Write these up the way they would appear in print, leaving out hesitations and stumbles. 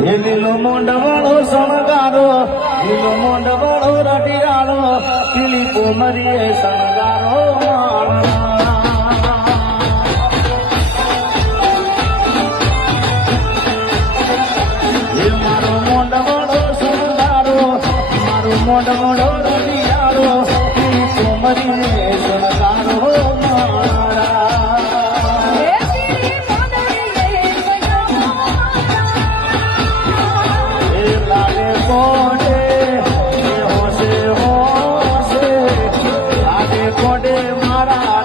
એ લીલો મોંડવાળો શણગારો લીલો મોંડવાળો રટિયાળો પીલી કોમરીએ શણગારો એ મારો મોંડવાળો શણગારો મારો મોંડવાળો રટિયાળો પીલી કોમરીએ શણગારો કોડે મારા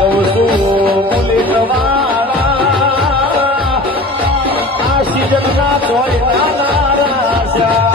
કહું છું બુલેટ વાળા આ સિઝનના તોય નાના રાજા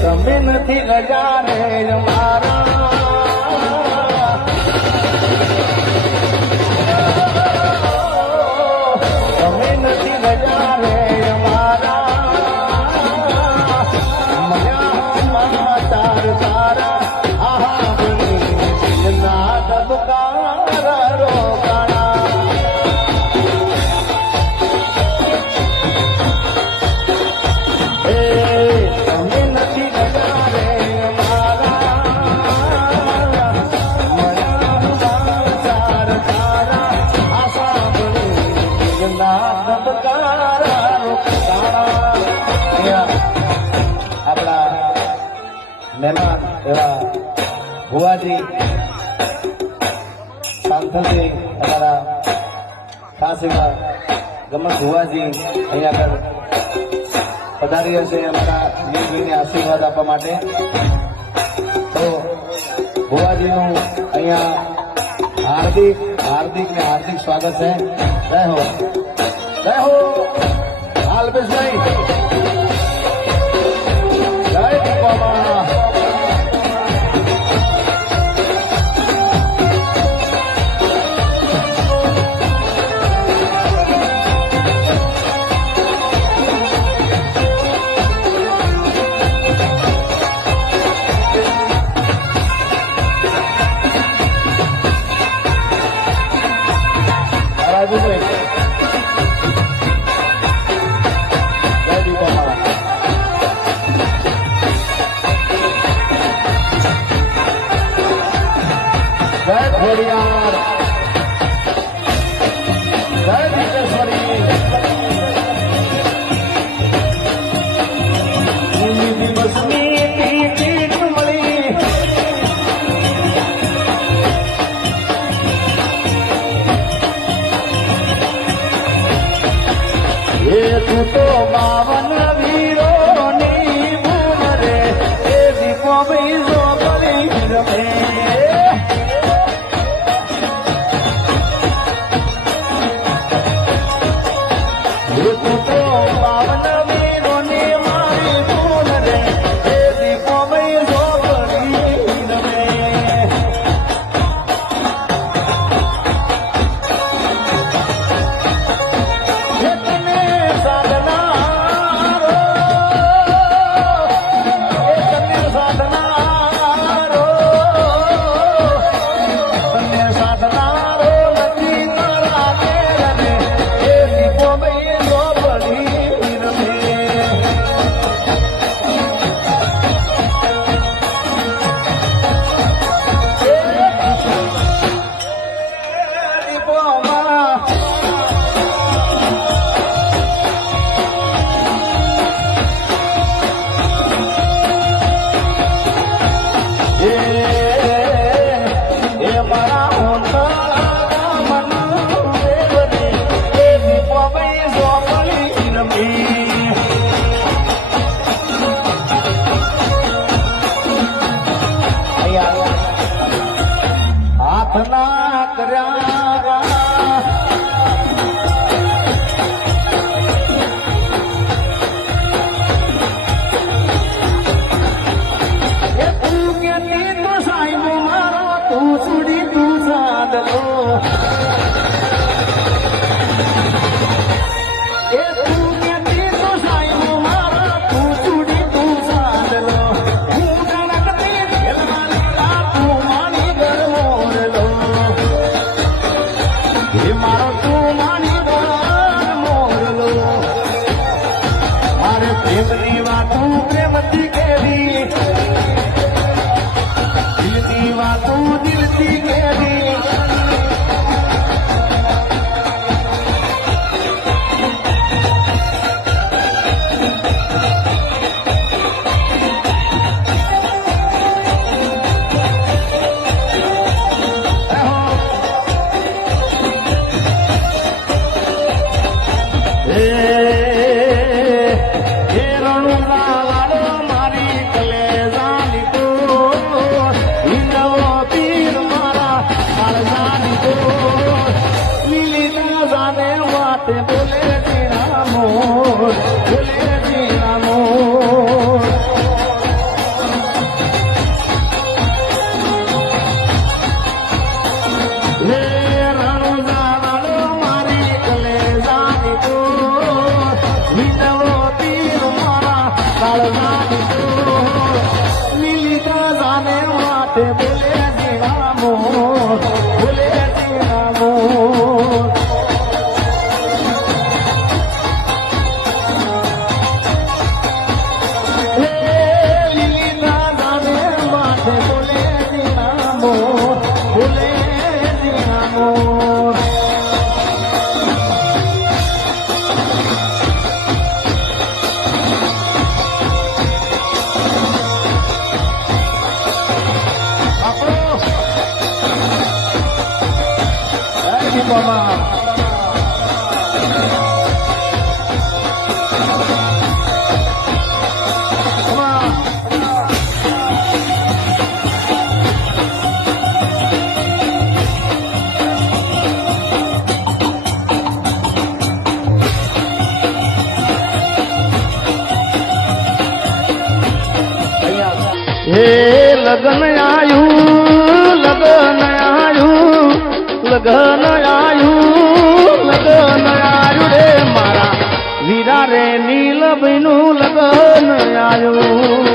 તમે નથી રજા રે મારા તમે નથી રજા રે મારા મજા તાર તારા આહા બની ના દબકાર રોકાણા આપણા મહેમાન એવા ભુવાજી સાંથલજી અમારા ખાસ એવા ગમન ભુવાજી અહીંયા આગળ પધારી હશે અમારા નીલભાઈને આશીર્વાદ આપવા માટે. તો ભુવાજીનું અહીંયા હાર્દિક સ્વાગત છે. જય હો હાલભેશભાઈ, જય દીપામાં. રાજુભાઈ જય ખોડિયાર, જય દીપેશ્વરી. દિવસની પીઠ મળી એ તું તો 52 વીરોની ભૂમ રે એ દીપો બીજો પડી રમે. હાથના કર્યા તું સુડી તું સાદલો એ તું કેતી તો સાઈનો મારા તું સુડી તું સાદલો હું ગણકતી ખેલવાલી તું માની ઘર મોરલો એ મારો તું માની ઘર મોરલો મારે પ્રેમની વાતું પ્રેમથી કેવી દિલની વાતું દિલથી કેવી ભૂલે જીણા મોર હે રણુજા વાળો મારી કલેજાની તો વિનવો તીર મારા કાળજાની તો લીલી જાને માટે ભૂલે જીણા મોર ભૂલે જીણા મોર હે લગન આયું લગન આયું લગન આયું લગન આયું રે મારા વીરા રે નીલબનું લગન આયું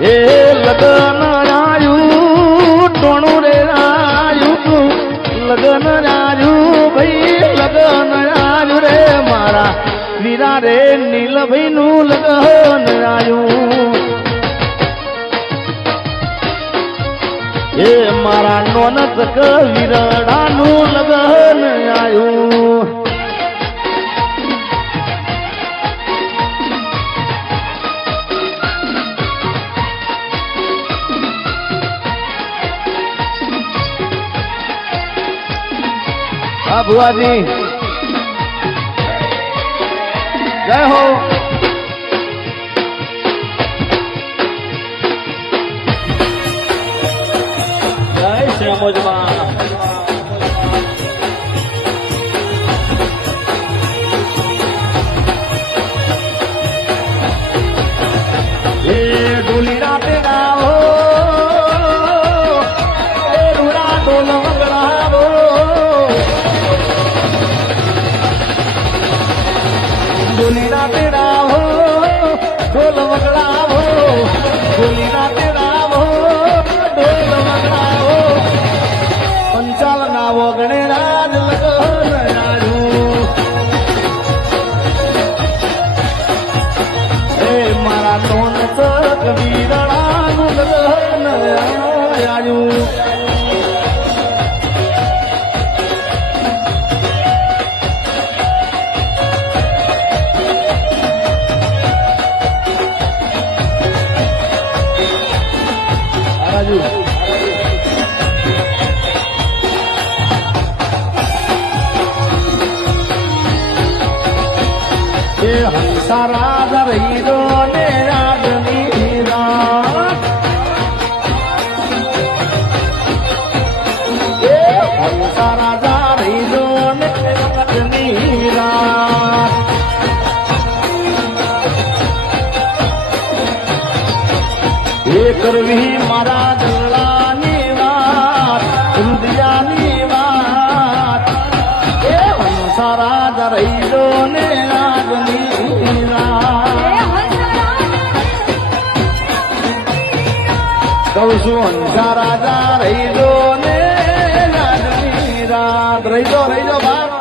હે લગન આયું ટોણું રે આયું લગન આયું ભાઈ લગન આયું રે મારા વીરા રે નીલભાઈ નું લગન આયું એ મારા નોનક વીરડા નું લગન આયું ભુવાજી જય હો જય શ્યામોજમાં એ ડોલીના પેડા હો એ રૂડા ડોલ વગડાવો ડોલીના પેડા હો ઢોલ વગડાવો ડોલીના પેડા હો ઢોલ વગડાવો પંચાલ ના વગડે રાજ લગન આયું એ મારા નોન કબીરડાનું લગન આયું હંસા રાજા રહી દો ને રાજની રાત હંસા રાજા રહી દો ને રાજની રાત એ કરવી મારા દલાની વાત રુદિયાની વાત એ હંસા રાજા રહી દો ને રાજની કહું છું હંસા રાજા રહી દો ને રાજની રાત રહી દો બાપ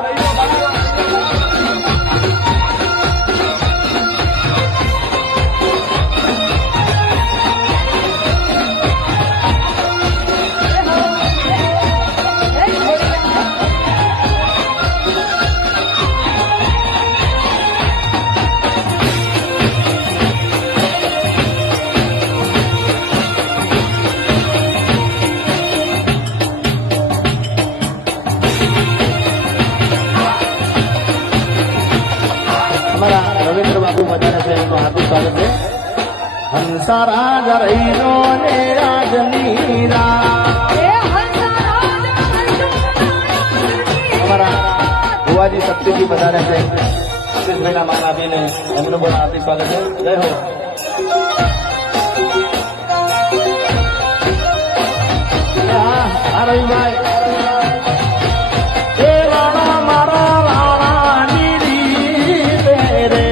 રવિન્દ્ર બાબુ મજાના છે એમનું હાર્દિક સ્વાગત છે હંસા રાજા રહી નો ને રાજની રાત ભગવાનની શક્તિથી વધારે છે આશીષભાઈના માન આપીને એમનું પણ હાર્દિક સ્વાગત છે જય હો રવિભાઈ એ રાણા મારા રાણાની રીત રે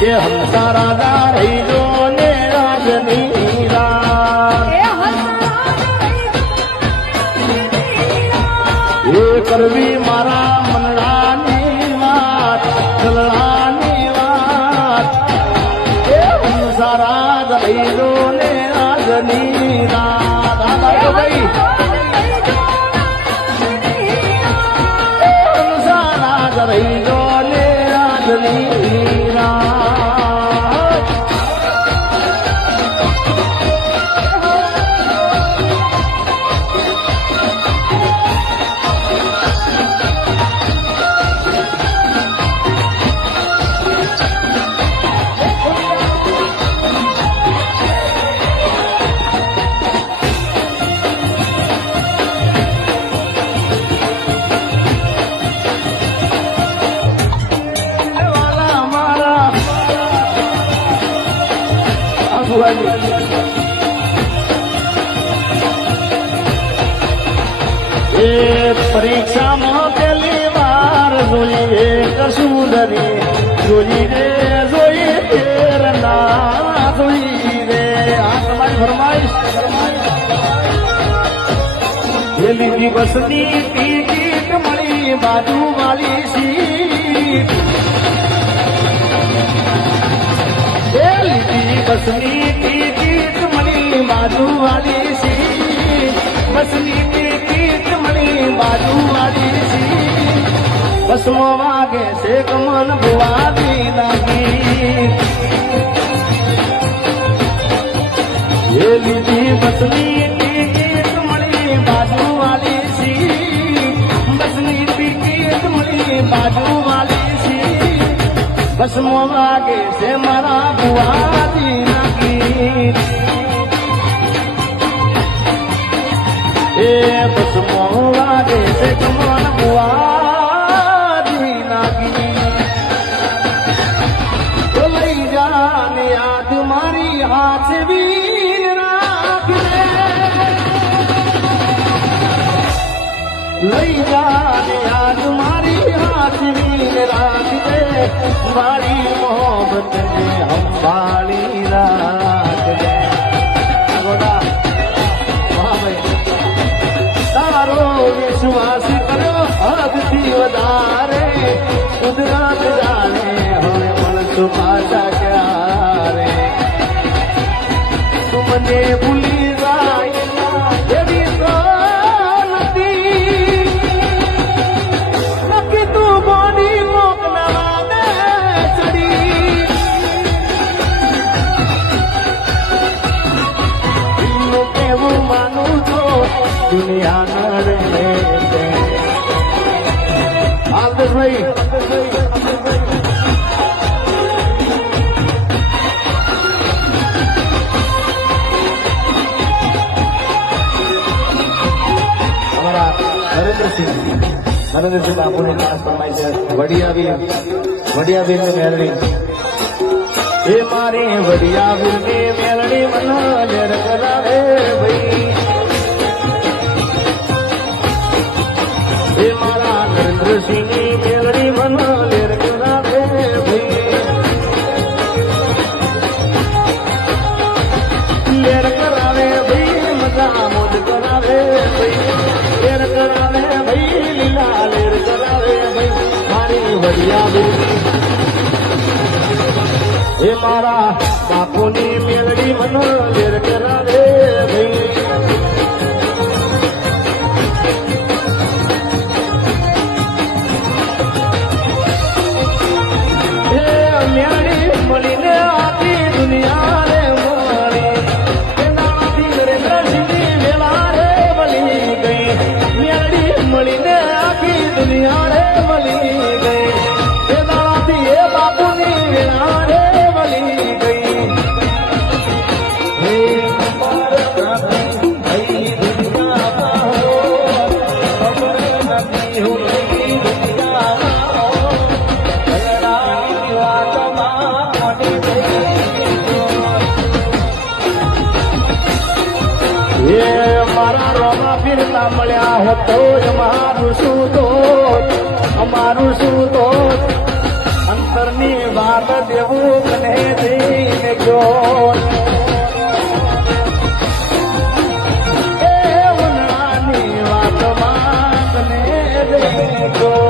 કે હંસા રાજા રહી જો ને રાજની રાત એ કરવી મારા મનડાની વાત ચલડાની વાત એ હંસા રાજ રહી જો ને રાજની રાત ભાઈ હંસા રાજ રહી જો ને રાજની રાત એ પરીક્ષામાં પહેલી વાર જોઈએ કશું ડરી જોઈ રે જોઈએ ફેર ના જોઈ રે આ તમારી ફરમાઈશ એ લીધી બસની ટિકિટ મળી બાજુ વાળી સીટ એ લીધી બસની ટિકિટ મળી બાજુ વાળી સીટ બસની ટિકિટ મળી બાજુ વાળી સીટ બસમાં વાગે છે કમન ભુવાજી લાગી એ લીધી બસની ટિકિટ મળી બાજુ વાળી સીટ બસની ટિકિટ મળી બાજુ વાળી સીટ બસમાં વાગે છે મારા ભુવાજી લાગી એ બસમાં વાગે છે કમન ભુવાજી લાગી તો લઈ જાને યાદ મારી હાથ વીર રાખને લઈ જાને યાદ મારી હાથ વીર રાખને મારી મોહબ્બતને સંભાળી રાખને તારો વિશ્વાસ કર્યો હદથી વધારે કુદરત જાણે હવે મળશું પાછા ક્યારે તું મને ભૂલી જાય એવી તો નથી નક્કી તું બોડી મોકલવા દે ચડી દિલનું કેવું માનું છો દુનિયા નડે ભાઈ અમારા નરેન્દ્રસિંહ બાપુની ખાસ ફરમાઈ છે વડિયાવીર ને મેળવી એ મારી વડિયાવીર ની મેળવી મને લેર કરાવે ભાઈ એ મારા નરેન્દ્રસિંહ ની મેળવી મને લેર કરાવે ભાઈ લેર કરાવે ભાઈ મજા મોજ કરાવે ભાઈ લેર કરાવે ભાઈ લીલા લેર કરાવે ભાઈ મારી વડિયાવીર એ મારા બાપુની મેળવી મને લેર કરાવે ભાઈ મેળી મળીને આખી દુનિયા રે મળી એનાથી નરેન્દ્રસિંહની વેલા રે મળી ગઈ મેળી મળીને આખી દુનિયા રે મળી ગઈ એનાથી એ બાપુની વેલા રે મળી ગઈ હે એ મારા રોમા ફીરતા મળ્યા હો તો અમારું શું દોષ અમારું શું દોષ અંતરની વાત દેવું મને દઈને ગયો એ ઉનાળાની વાતમાં મને દઈને ગયો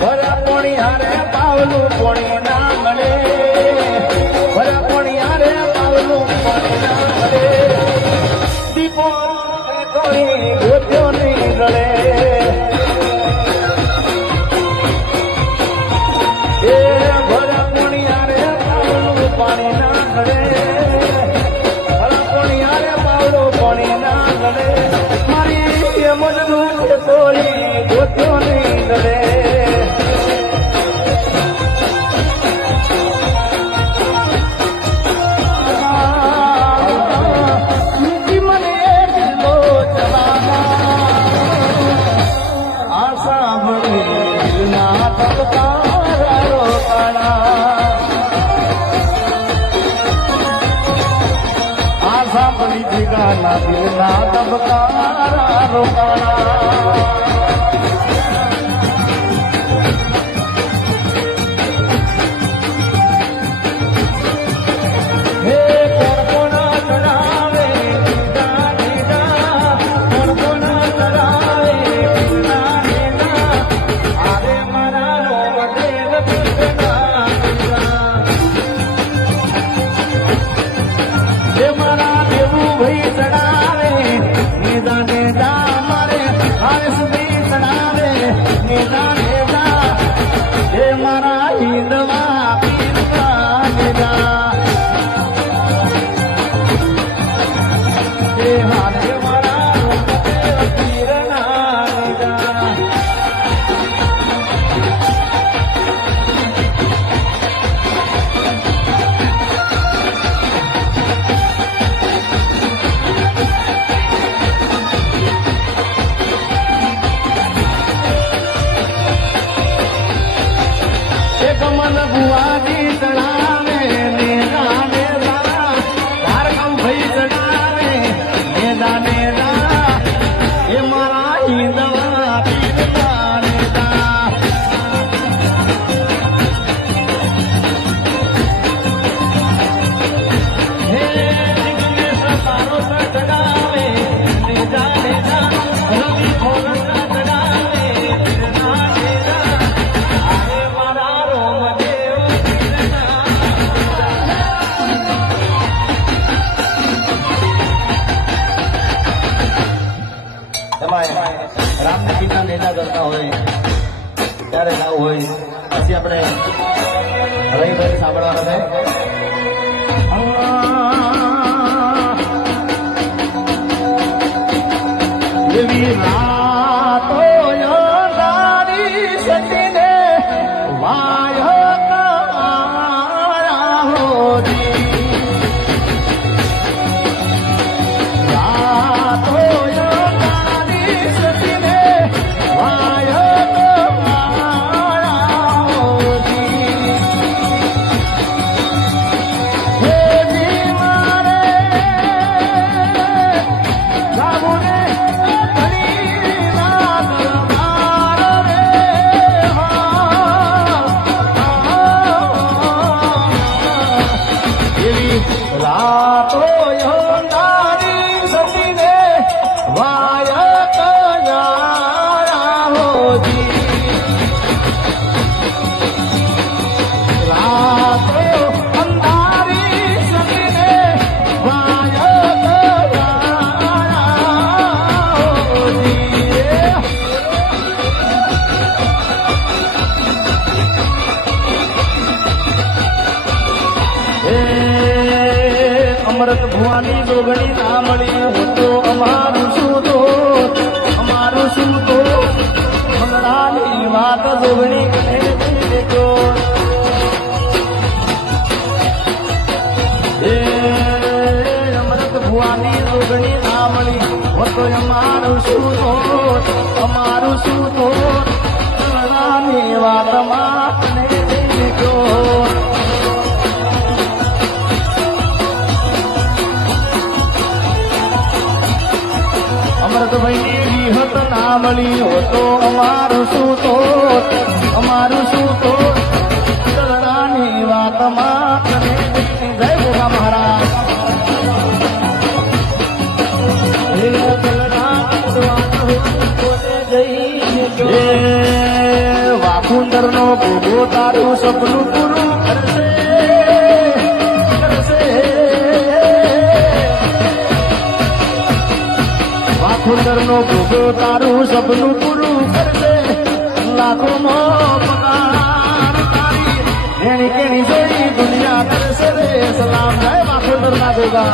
ભરા પોણી હારે પાવલું પોણી ના મળે ભરા પોણી હારે પાવલું પોણી ના મળે દીપો કોઈ ગોત્યો નહીં ગળે એ ભરા પોણી હારે પાવલું પાણી ના મળે ભરા પોણી હારે પાવલું પોણી ના મળે મારી મનનું કોઈ ગોત્યો નહીં ગળે ગાના દિલના ધબકારા રોકાણા હે કોણ કોણ ચડાવે દીદા દીદા કોણ કોણ ચડાવે દીદા દીદા આરે મારા રોમ દેવ દીદા દીદા હે મારા દેવું ભાઈ ચડાવે નેદા નેદા મારે હારે સુધી ચડાવે નેદા નેદા હે મારા હિંદવા પીરવા નેદા હે હારે મારા પીરના નેદા કમલ ભુવાજી ચડાવે નેદા નેદા ધારકમ ભાઈ ચડાવે નેદા નેદા એ મારા હિંદવા પીરના નેદા હે જિગ્નેશ તારો ચડાવે નેદા નેદા રવિ ખોલના ચડાવે પીરના નેદા આરે મારા રોમ દેવ પીરના એમાં રામને પિતા નેતા કરતા હોય ત્યારે ગાવું હોય પછી આપણે રવિવારે સાંભળવાનું છે એવી રાતો યાદારી સતીને વાય કાળા હોજી રાતો યાદારી સતીને વાય કાળા હોજી હે જી મારે ગાવું રે ઘણી અમૃત ભુવાની જોગણી ના મળી હું તો અમારું શું તો અમારું શું તો મંગળાની વાત જોગણી કહે દેજો અમૃત ભુવાની જોગણી ના મળી હું તો અમારું શું તો અમારું શું તો મંગળાની વાતમાં કહે દેજો અમૃતભાઈ વિહત ના મળી હો તો અમારું શું તો અમારું શું તો ચરણાની વાતમાં કરે જય ગોગા મહારાજ વાકુંદર નો ભોગો તારું સપનું પૂરું કરશે વાકુંદર નો ભોગો તારું સપનું પૂરું કરશે લાખો મો પગાર તારી એની કેની જોઈ દુનિયા કરશે રે સલામ જય વાકુંદર ના ગોગા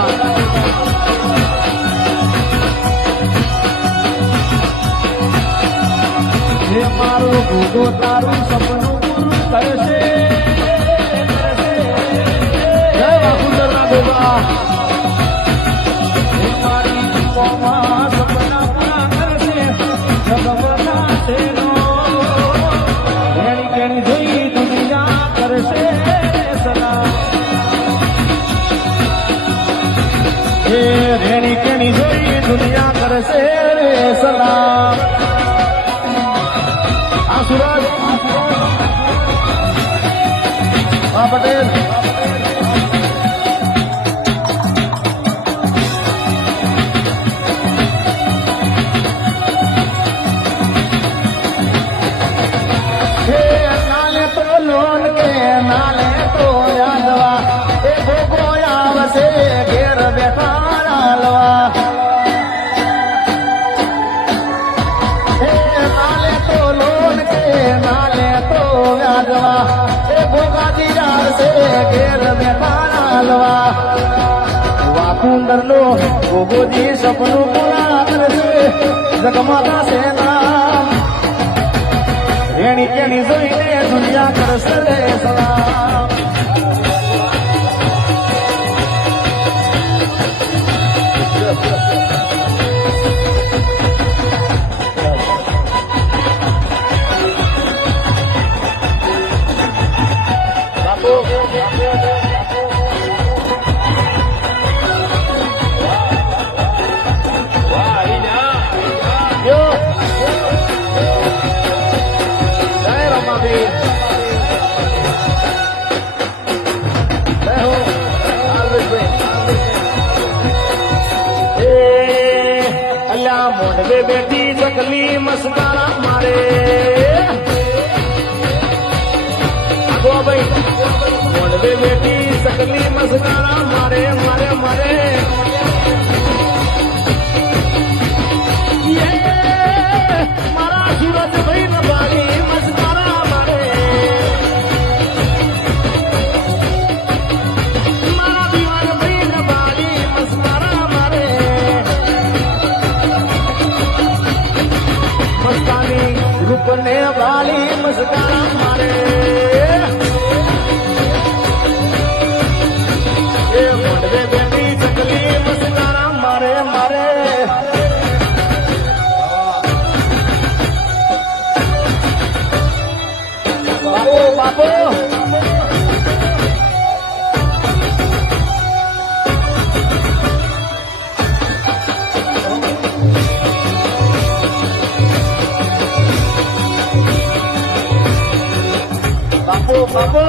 મારું ભોગો તારું સપનું પૂરું કરશે જય વાકુંદર ના ગોગા મારી જીવોમાં સપના પૂરા કરશે સગવના શેરો એની કેણી જોઈ દુનિયા કરશે સલામ એ રેણી કેણી જોઈ દુનિયા કરશે રે સલામ સુરજ પટેલ નાલે તો લોન કે નાલે તો યાદવા એ ભોગો આવશે ઘેર બેઠા હાલવા નાલે તો લોન કે નાલે તો વ્યાજવા એ ભોગાજી આવશે ઘેર બેઠા હાલવા વાકુંદર નો ભોગોજી સપનું પૂરા કરશે જગમાતા સેના રેણી કેણી જોઈને દુનિયા કરશે રે સલામ મોઢવે બેઠી ચકલી મસ્કારા મારે મોઢવે બેઠી ચકલી મસ્કારા મારે મારે મારે મારા સુરત ભાઈ ન બાળી મસ્કારા મારે મારા દીવાન ભાઈ ન બાળી મસ્કારા મારે રૂપને વાલી મસ્કારા મારે એ મોઢવે બેઠી ચકલી મસ્કારા મારે મારે બાપો બાપો બાપો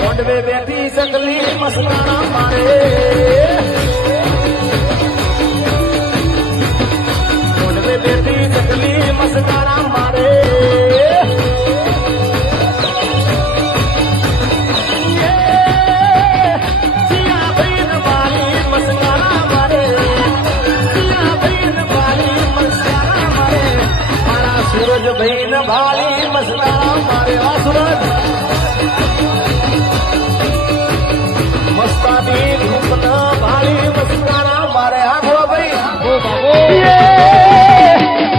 મોઢવે બેઠી ચકલી મસ્કારા મારે મોઢવે બેઠી ચકલી મસ્કારા મારે સૂરજ ભાઈ ન ભાલી મસ્કારા મારે આ સુરત મસ્તાની ધૂપન ભાળી મસ્કારા મારે આ ભાઈ ઓ બાબો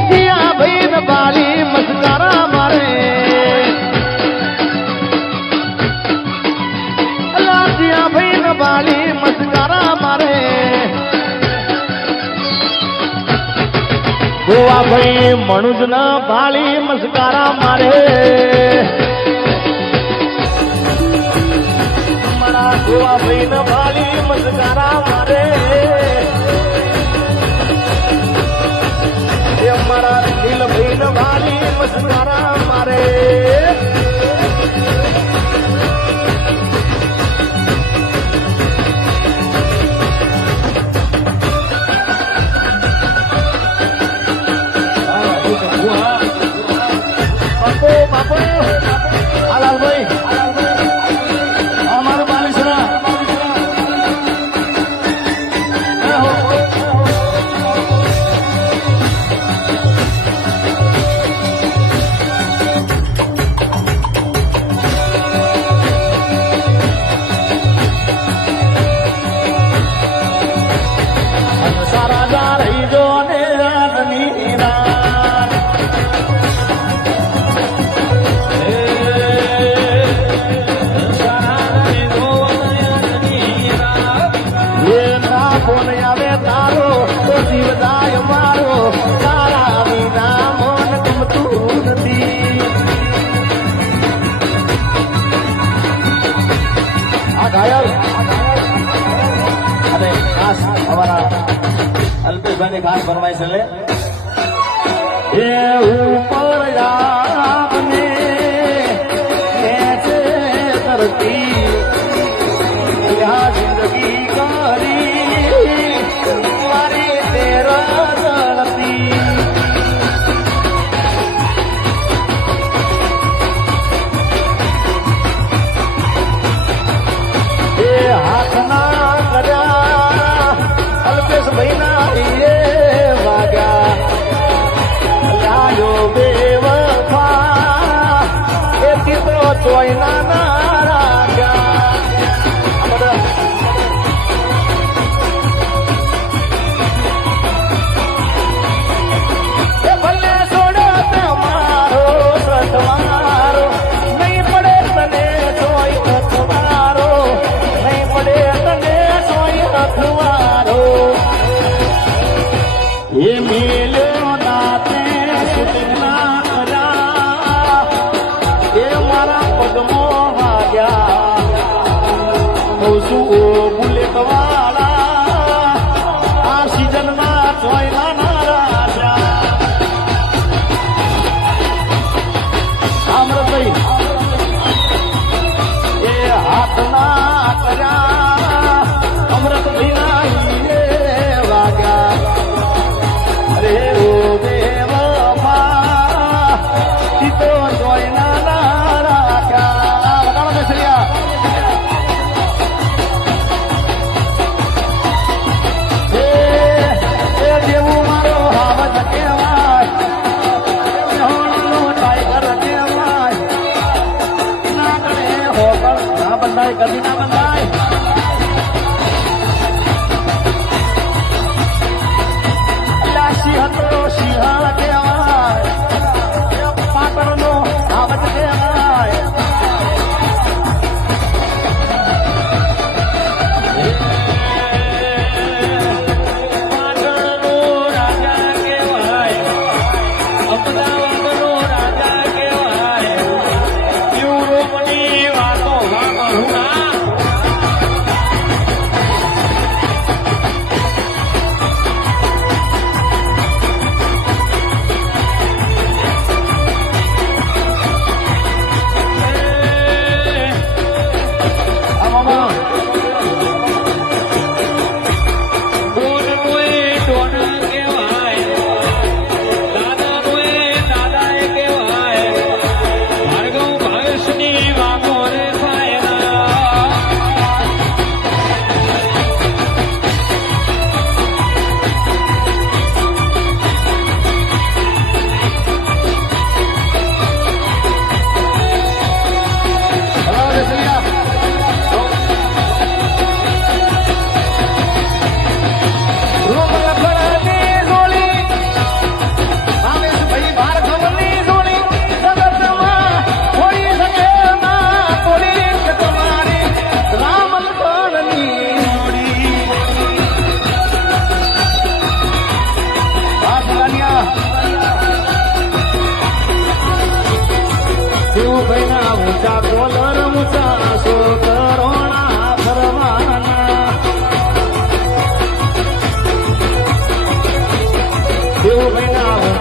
જીયા ભાઈ ને ભાળી મસ્કારા મારે અલા જીયા ભાઈ ને ભાળી મસ્કારા મારે ગોવા ભાઈ મણુજ ના ભાળી મસ્કારા મારે મારા ગોવા ભાઈ ના ભાળી મસ્કારા મારે એ મારા દિલ ભાઈ ના ભાળી મસ્કારા મારે બાપો આલાલભાઈ અમારું બાલીસરા સારા જા રહી જો ને રાતની રાત ફોન આવે તારો તો જીવદાય મારો તારા વિના મન ગમતું નથી આ ઘાયલ અને ખાસ અમારા અલ્પેશભાઈ ખાસ ફરમાઈશ લે એ ઉપર આપને कैसे करती यहाँ जिंदगी करी मारी तेरा जलती એ હાથ ના કર્યા અલ્પેશ ભાઈ ના એ વાગ્યા લાયો બેવફા એથી તો તોય ના રાગ્યા ભલે છોડો તમારો સથવારો નહીં પડે તને તોય અથવારો નહીં પડે તને તોય અથવારો એ મેલ્યો નાતે સુતના કર્યા એ મારા પગમો વાગ્યા કહું છું ઓ બુલેટ વાળા આ સિઝનમાં જોઈ ના રાજા અમરભાઈ એ હાથના કર્યા અમરતભાઈ ના વાગ્યા અરે ઓ દેવમાં તીતો જોઈ ના રાજા વગાડો બેસરિયા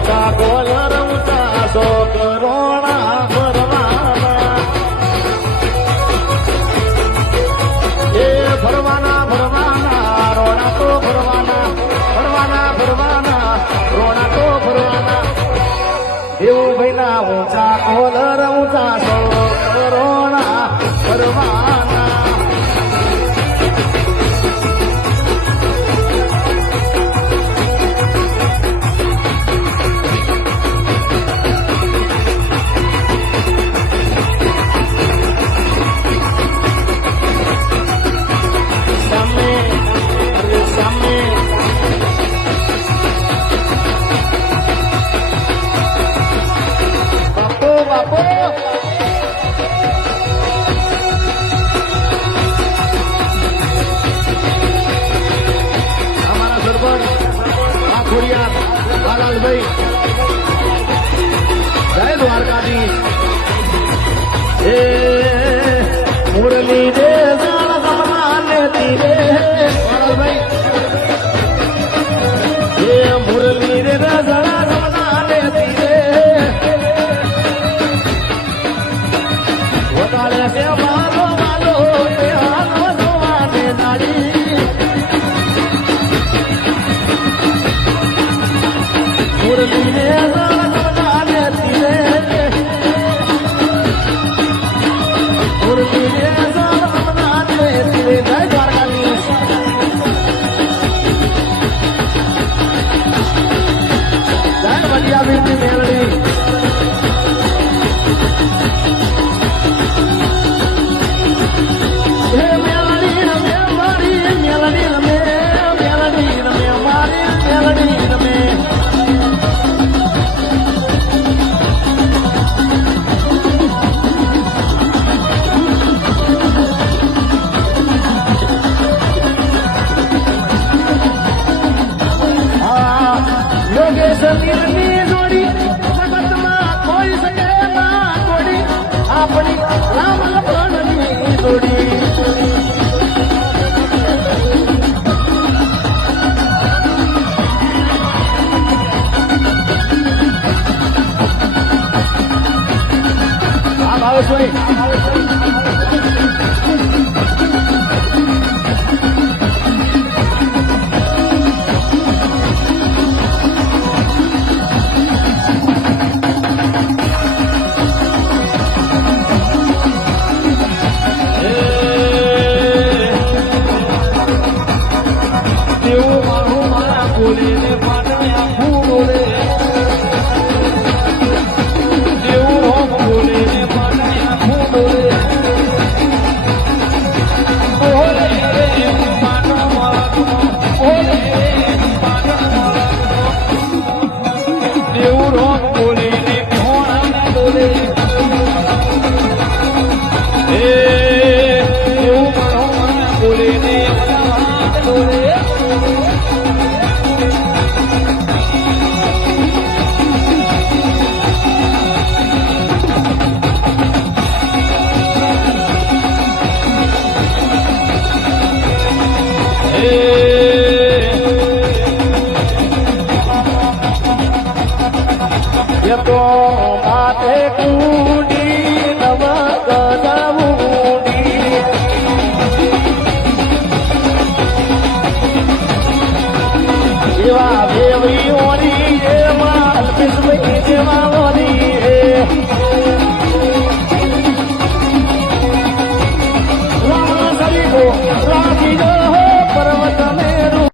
ઊંચા ગોલર ઊંચા સો કરોણા ફરવાના એ ફરવાના ફરવાના રોણા તો ફરવાના ફરવાના ફરવાના રોણા તો ફરવાના એવું ભાઈના ઊંચા ગોલર ઊંચા સો કરોણા ફરવાના જય દ્વારકાધીશ એ મુરલી રે સમાને તીરે એ મુરલી રે સમાને તીરે વગાડે છે મારો માલો એ હાલો જોવાને દાડી મુરલી રે આપણી રામ લખણની જોડી આ ભાવેશભાઈ તો માથે કુંડી નમક નવુંડી એવા વેવીઓની એમાં અલ્પેશભાઈ જેવા ઓની રામ સરીકો રાખી દો